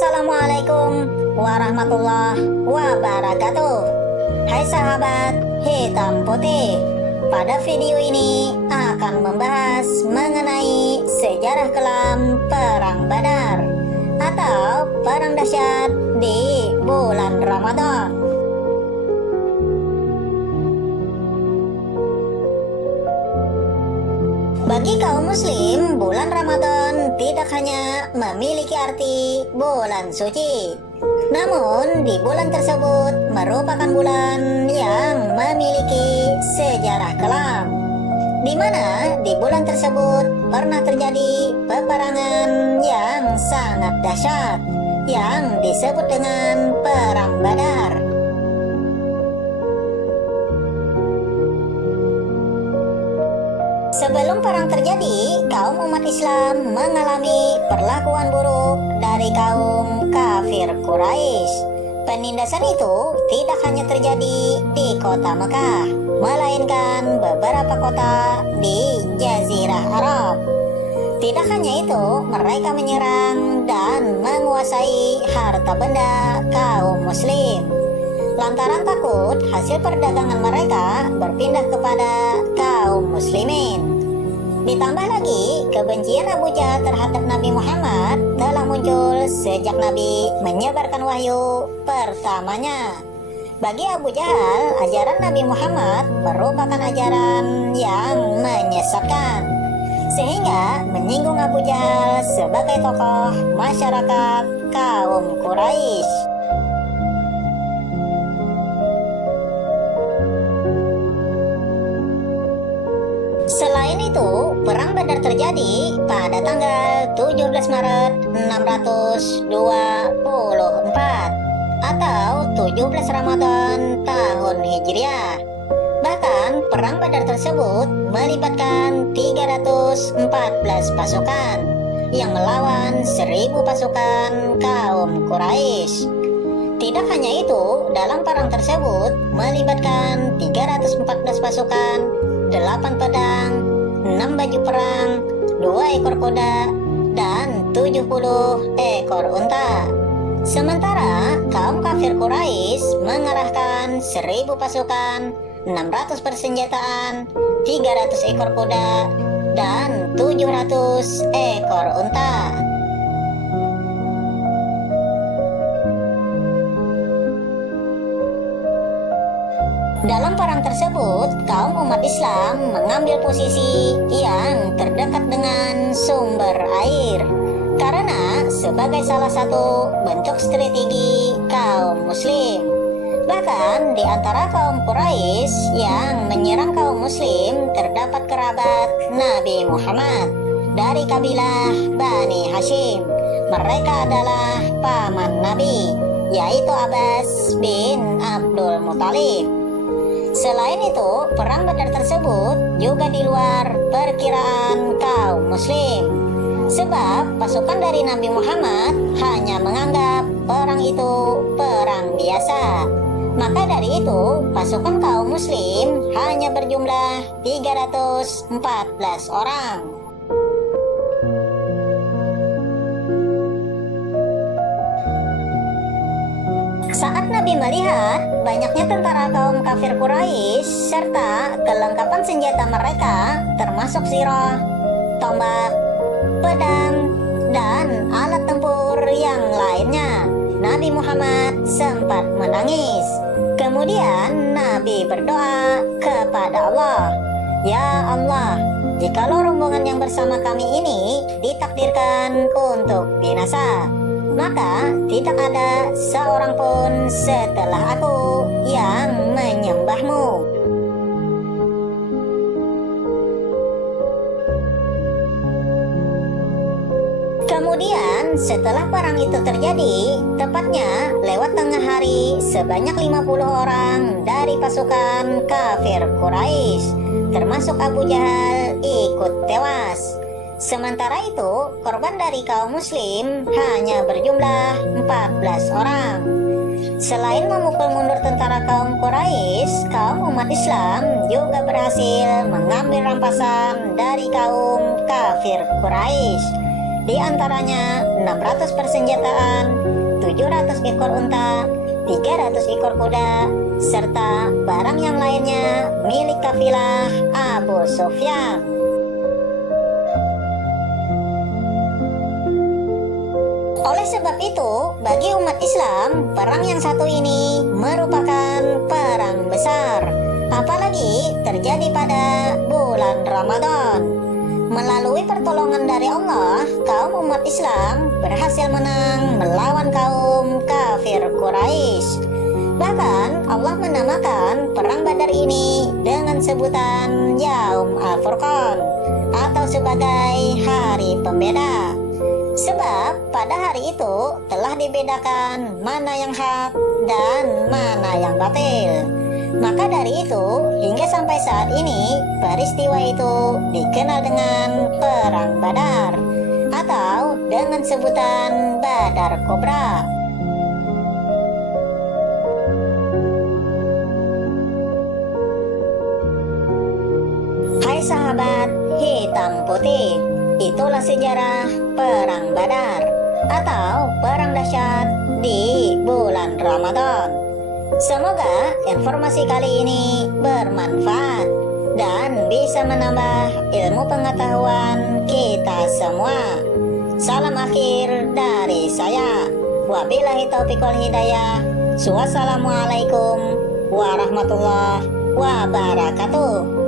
Assalamualaikum warahmatullahi wabarakatuh. Hai sahabat hitam putih, pada video ini akan membahas mengenai sejarah kelam Perang Badar atau Perang Dahsyat di bulan Ramadan. Bagi kaum muslim, bulan Ramadan tidak hanya memiliki arti bulan suci, namun di bulan tersebut merupakan bulan yang memiliki sejarah kelam, di mana di bulan tersebut pernah terjadi peperangan yang sangat dahsyat yang disebut dengan Perang Badar. Sebelum perang terjadi, kaum umat Islam mengalami perlakuan buruk dari kaum kafir Quraisy. Penindasan itu tidak hanya terjadi di kota Mekah, melainkan beberapa kota di Jazirah Arab. Tidak hanya itu, mereka menyerang dan menguasai harta benda kaum muslim, lantaran takut hasil perdagangan mereka berpindah kepada kaum muslimin. Ditambah lagi, kebencian Abu Jahal terhadap Nabi Muhammad telah muncul sejak Nabi menyebarkan wahyu pertamanya. Bagi Abu Jahal, ajaran Nabi Muhammad merupakan ajaran yang menyesatkan, sehingga menyinggung Abu Jahal sebagai tokoh masyarakat kaum Quraisy. Selain itu, Perang Badar terjadi pada tanggal 17 Maret 624 atau 17 Ramadan tahun Hijriah. Bahkan Perang Badar tersebut melibatkan 314 pasukan yang melawan 1000 pasukan kaum Quraisy. Tidak hanya itu, dalam perang tersebut melibatkan 314 pasukan, 8 pedang, 6 baju perang, 2 ekor kuda, dan 70 ekor unta. Sementara kaum kafir Quraisy mengerahkan 1000 pasukan, 600 persenjataan, 300 ekor kuda, dan 700 ekor unta. Dalam perang tersebut, kaum umat Islam mengambil posisi yang terdekat dengan sumber air, karena sebagai salah satu bentuk strategi kaum muslim. Bahkan di antara kaum Quraisy yang menyerang kaum muslim terdapat kerabat Nabi Muhammad dari kabilah Bani Hashim. Mereka adalah paman Nabi, yaitu Abbas bin Abdul Muthalib. Selain itu, Perang Badar tersebut juga di luar perkiraan kaum muslim, sebab pasukan dari Nabi Muhammad hanya menganggap perang itu perang biasa. Maka dari itu, pasukan kaum muslim hanya berjumlah 314 orang. Saat Nabi melihat banyaknya tentara kaum kafir Quraisy serta kelengkapan senjata mereka, termasuk sirah, tombak, pedang, dan alat tempur yang lainnya, Nabi Muhammad sempat menangis. Kemudian Nabi berdoa kepada Allah, "Ya Allah, jikalau rombongan yang bersama kami ini ditakdirkan untuk binasa, maka tidak ada seorang pun setelah aku yang menyembahmu." Kemudian setelah perang itu terjadi, tepatnya lewat tengah hari, sebanyak 50 orang dari pasukan kafir Quraisy, termasuk Abu Jahal, ikut tewas. Sementara itu, korban dari kaum muslim hanya berjumlah 14 orang. Selain memukul mundur tentara kaum Quraisy, kaum umat Islam juga berhasil mengambil rampasan dari kaum kafir Quraisy. Di antaranya 600 persenjataan, 700 ekor unta, 300 ekor kuda, serta barang yang lainnya milik kafilah Abu Sufyan. Oleh sebab itu, bagi umat Islam, perang yang satu ini merupakan perang besar, apalagi terjadi pada bulan Ramadan. Melalui pertolongan dari Allah, kaum umat Islam berhasil menang melawan kaum kafir Quraisy. Bahkan Allah menamakan perang Badar ini dengan sebutan Yaum Al-Furqan atau sebagai hari pembeda. Sebab pada hari itu telah dibedakan mana yang hak dan mana yang batil. Maka dari itu, hingga sampai saat ini, peristiwa itu dikenal dengan Perang Badar atau dengan sebutan Badar Kubra. Hai sahabat hitam putih, itulah sejarah Perang Badar atau perang dahsyat di bulan Ramadan. Semoga informasi kali ini bermanfaat dan bisa menambah ilmu pengetahuan kita semua. Salam akhir dari saya. Wabillahi taufiq wal hidayah. Wassalamualaikum warahmatullahi wabarakatuh.